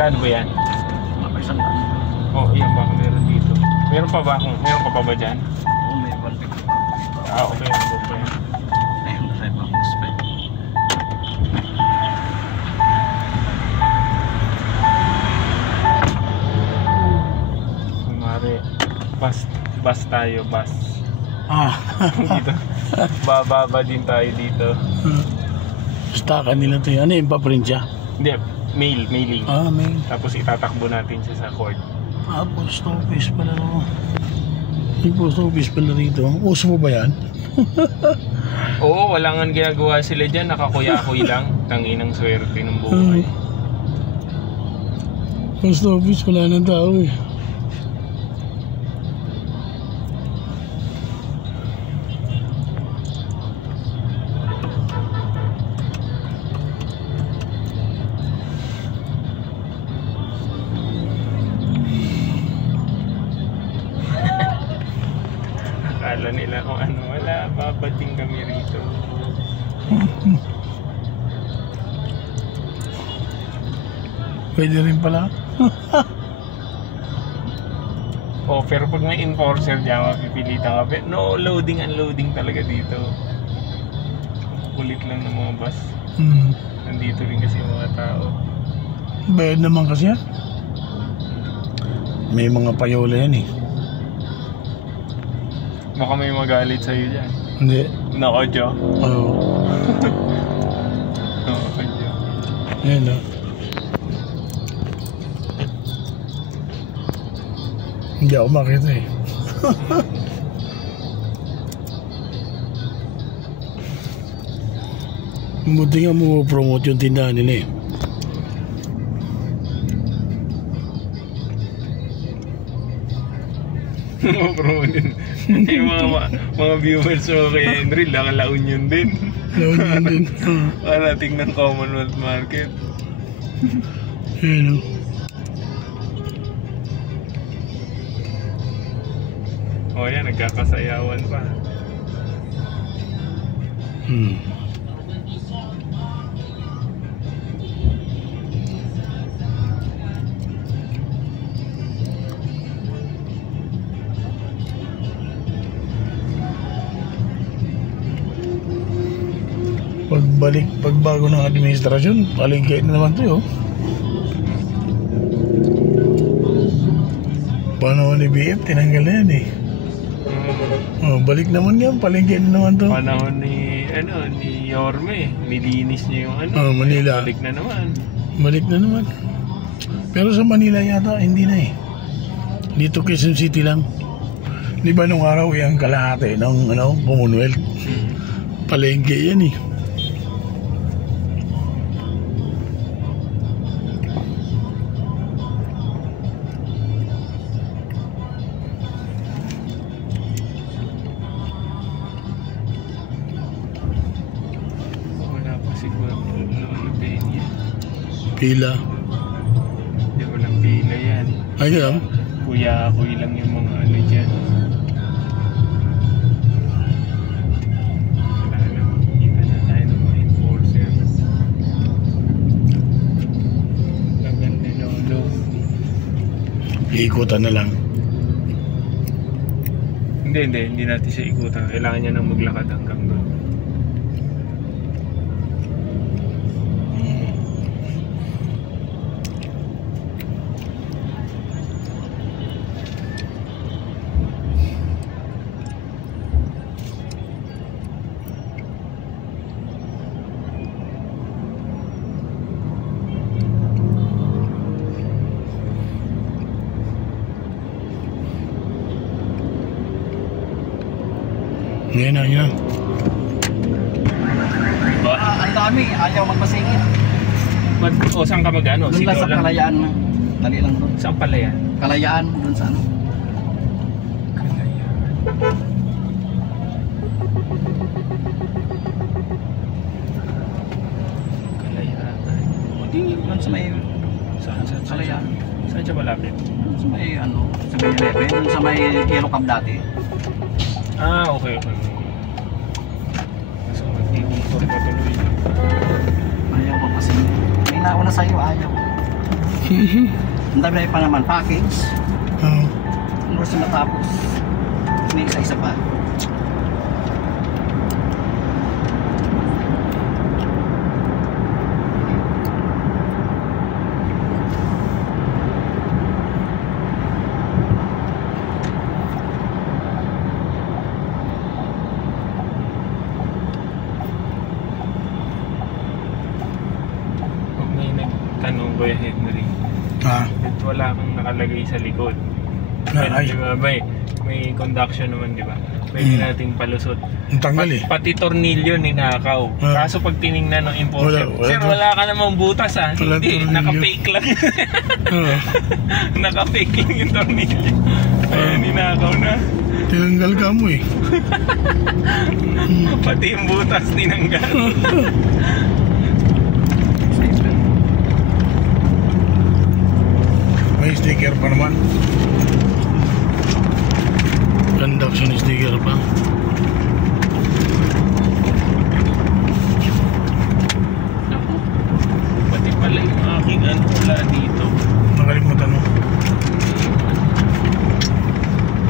Magkano ba yan? Isang daan. Oh, yan baka meron dito. Meron pa ba ba dyan? Oo, may 150 pa. Okay, good pa yan. Ayun, nasa ibang spec. Kumari, bus tayo, bus. Dito. Bababa din tayo dito. Stakan nila to yun. Ano yung paprint siya? Hindi, mailing. Mail. Tapos itatakbo natin siya sa court. Post office pala. May post office pala rito. Uso mo ba yan? Oo, wala nga ginagawa sila dyan. Nakakuya-kuy lang. Tanginang swerte ng buhay. Post office wala ng tao eh. Akala nila kung ano, wala, babating kami rito. Pwede rin pala. Oh, pero pag may enforcer dyan, mapipilitan ka. No, loading, unloading talaga dito. Kulit lang ng mga bus. Nandito rin kasi yung mga tao. Bayad naman kasi yan. May mga payola yan eh. Baka may magalit sa'yo dyan. Hindi. Nako, Jo. Oo. Nako, Jo. Yan o. Hindi ako makita eh. Buti nga mo promote yung tindahan nila eh. Promote din. Yung mga viewers mo kay Henry, lakalaon yun din. Laon din. Para tingnan Commonwealth Market. Yan o. O yan, nagkakasayawan pa. Pagbago ng administrasyon, palengke na naman to oh. Panahon ni BF, tinanggal na yan eh. Balik naman yan, palengke na naman to. Panahon ni Yorme, nilinis niya yung Manila. Balik na naman. Balik na naman. Pero sa Manila yata, hindi na eh. Dito Quezon City lang. Di ba nung araw yung kalahati ng Commonwealth? Palengke yan eh. Pila. Hindi, walang pila yan. Ay, gano'n? Kuya-kuy lang yung mga ano dyan. Wala na, makikita na tayo ng mga enforcer. Maganda lolo. Iikutan na lang. Hindi natin siya ikutan. Kailangan niya nang maglakad hanggang doon. Ngayon na, yun. Ang dami, ayaw magmasingit. Saan ka mag-ano? Doon lang sa Kalayaan. Dali lang doon. Saan pala yan? Kalayaan, doon sa ano. Kalayaan. Hindi, doon sa may Saan? Kalayaan. Saan siya malapit? Doon sa may sa may 11, doon sa may Yellow Cab dati. Okay. So, mag-i-motor pa tuloy. Ayaw magmasingit. May nauna sa'yo, ayaw. Ang dami pa naman package. Oo. Ang gusto matapos. May isa-isa pa. Pag may nagtanong Kuya Henry, Ah, ba't wala kang nakalagay sa likod? ay, Di ba? May conduction naman, di ba? Pwede nating palusot. ang tanggal eh. Pati tornilyo ninakaw. Ah. Kaso pag tiningnan ng importer, Wala, sir, wala ka namang butas ha. Wala Hindi, tornilyo. naka-fake lang. Oo. Naka-fake lang yung tornilyo. Kaya ninakaw na. Tinanggal ka mo eh. Pati yung butas tinanggal. May sticker pa naman. Conduction sticker pa. Ako, pati pala yung aking ano, wala dito. Nakalimutan mo.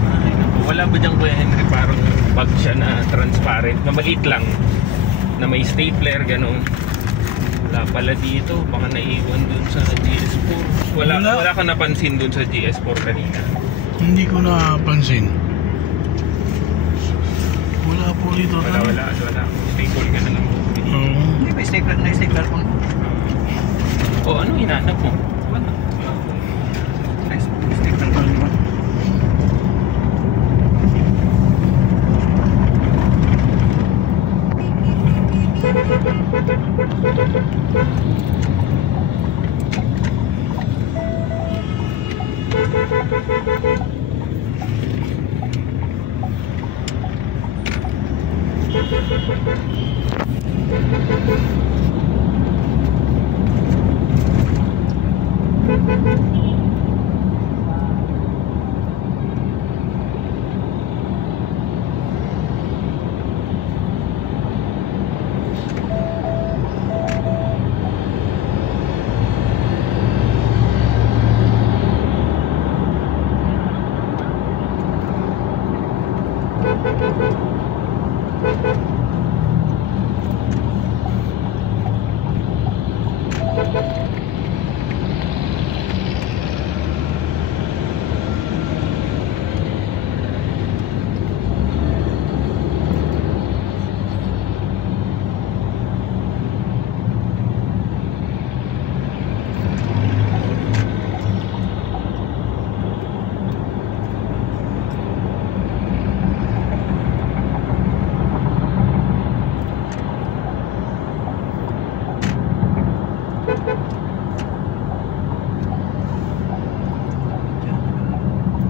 Ay, naku. Wala ba dyan Kuya Henry parang bag siya na transparent, na maliit lang, na may stapler, gano'n? Wala pala dito, baka naiwan dun sa GS4. Wala. Wala ka napansin dun sa GS4 kanina. Hindi ko napansin. Wala po dito. Wala. Staple ka na lang. Oo. Hindi, may stapler na stapler ko. O ano hinanap mo? Wala. May stapler ko naman.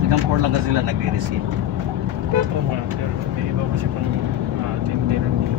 Hanggang 4 lang kasi sila nagre-receive. Oo nga, pero may iba kasi pang tindihan nila.